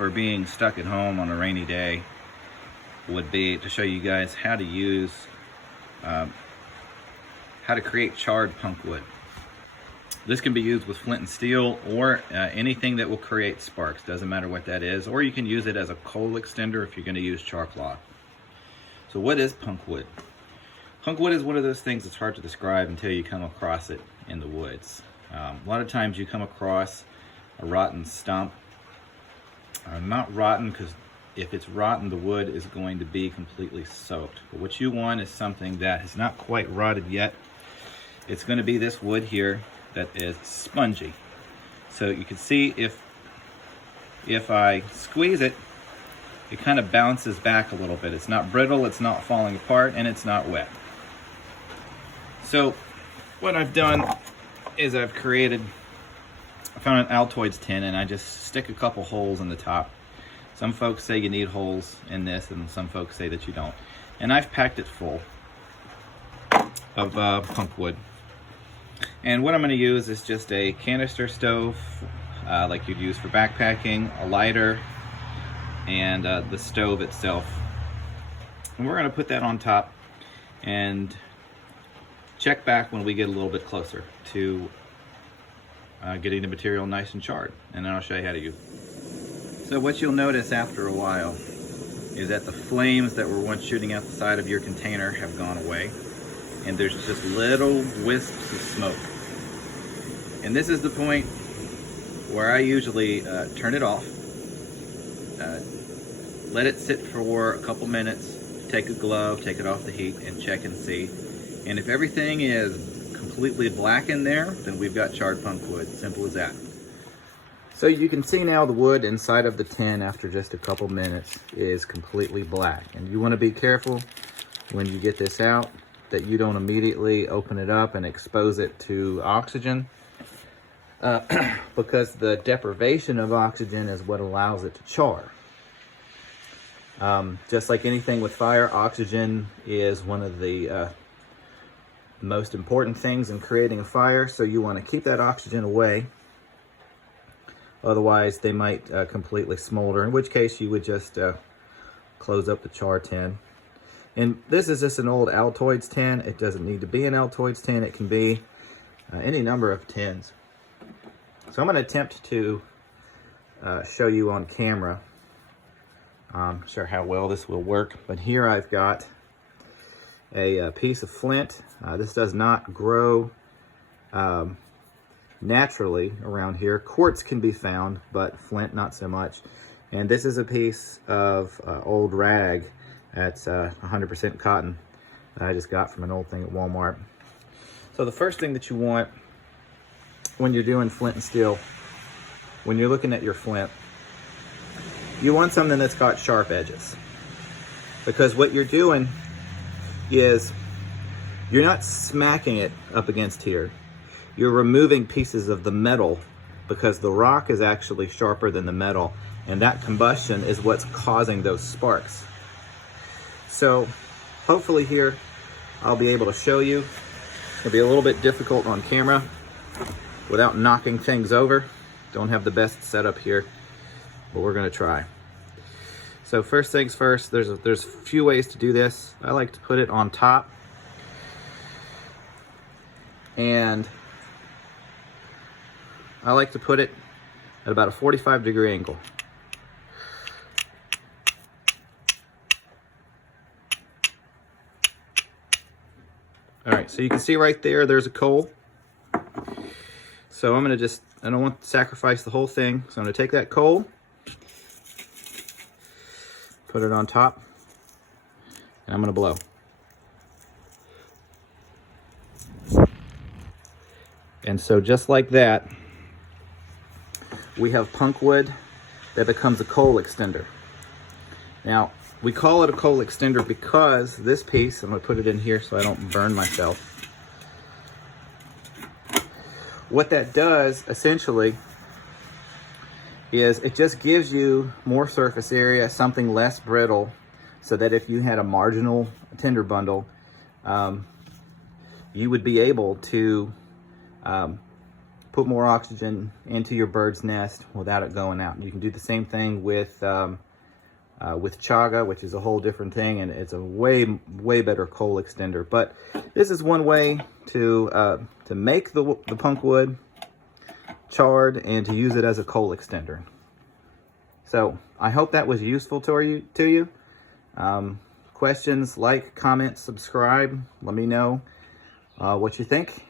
for being stuck at home on a rainy day would be to show you guys how to use, how to create charred punk wood. This can be used with flint and steel or anything that will create sparks, doesn't matter what that is, or you can use it as a coal extender if you're going to use char cloth. So what is punk wood? Punk wood is one of those things that's hard to describe until you come across it in the woods. A lot of times you come across a rotten stump. Not rotten, because if it's rotten, the wood is going to be completely soaked. But what you want is something that is not quite rotted yet. It's going to be this wood here that is spongy. So you can see if I squeeze it, it kind of bounces back a little bit. It's not brittle, it's not falling apart, and it's not wet. So what I've done is I found an Altoids tin and I just stick a couple holes in the top. Some folks say you need holes in this and some folks say that you don't. And I've packed it full of punk wood. And what I'm going to use is just a canister stove, like you'd use for backpacking, a lighter, and the stove itself. And we're going to put that on top and check back when we get a little bit closer to getting the material nice and charred. And then I'll show you how to use it. So what you'll notice after a while is that the flames that were once shooting out the side of your container have gone away. And there's just little wisps of smoke. And this is the point where I usually turn it off, let it sit for a couple minutes, take a glove, take it off the heat, and check and see. And if everything is completely black in there, then we've got charred punk wood. Simple as that. So you can see now the wood inside of the tin after just a couple minutes is completely black. And you want to be careful when you get this out that you don't immediately open it up and expose it to oxygen, because the deprivation of oxygen is what allows it to char. Just like anything with fire, oxygen is one of the most important things in creating a fire, so you want to keep that oxygen away. Otherwise, they might completely smolder, in which case you would just close up the char tin. And this is just an old Altoids tin. It doesn't need to be an Altoids tin. It can be any number of tins. So I'm going to attempt to show you on camera. I'm sure how well this will work, but here I've got a piece of flint. This does not grow naturally around here. Quartz can be found, but flint not so much. And this is a piece of old rag that's 100% cotton that I just got from an old thing at Walmart. So the first thing that you want when you're doing flint and steel, when you're looking at your flint, you want something that's got sharp edges. Because what you're doing is you're not smacking it up against here. You're removing pieces of the metal because the rock is actually sharper than the metal, and that combustion is what's causing those sparks. So hopefully here I'll be able to show you. It'll be a little bit difficult on camera without knocking things over. Don't have the best setup here, but we're gonna try. So first things first, there's a few ways to do this. I like to put it on top, and I like to put it at about a 45-degree angle. All right, so you can see right there, there's a coal. So I'm gonna I don't want to sacrifice the whole thing. So I'm gonna take that coal, put it on top, and I'm gonna blow. And so just like that, we have punk wood that becomes a coal extender. Now, we call it a coal extender because this piece, I'm gonna put it in here so I don't burn myself. What that does, essentially, is it just gives you more surface area, something less brittle, so that if you had a marginal tinder bundle, you would be able to put more oxygen into your bird's nest without it going out. You can do the same thing with chaga, which is a whole different thing, and it's a way better coal extender. But this is one way to make the punk wood charred and to use it as a coal extender. So I hope that was useful to you. Questions, like, comment, subscribe. Let me know what you think.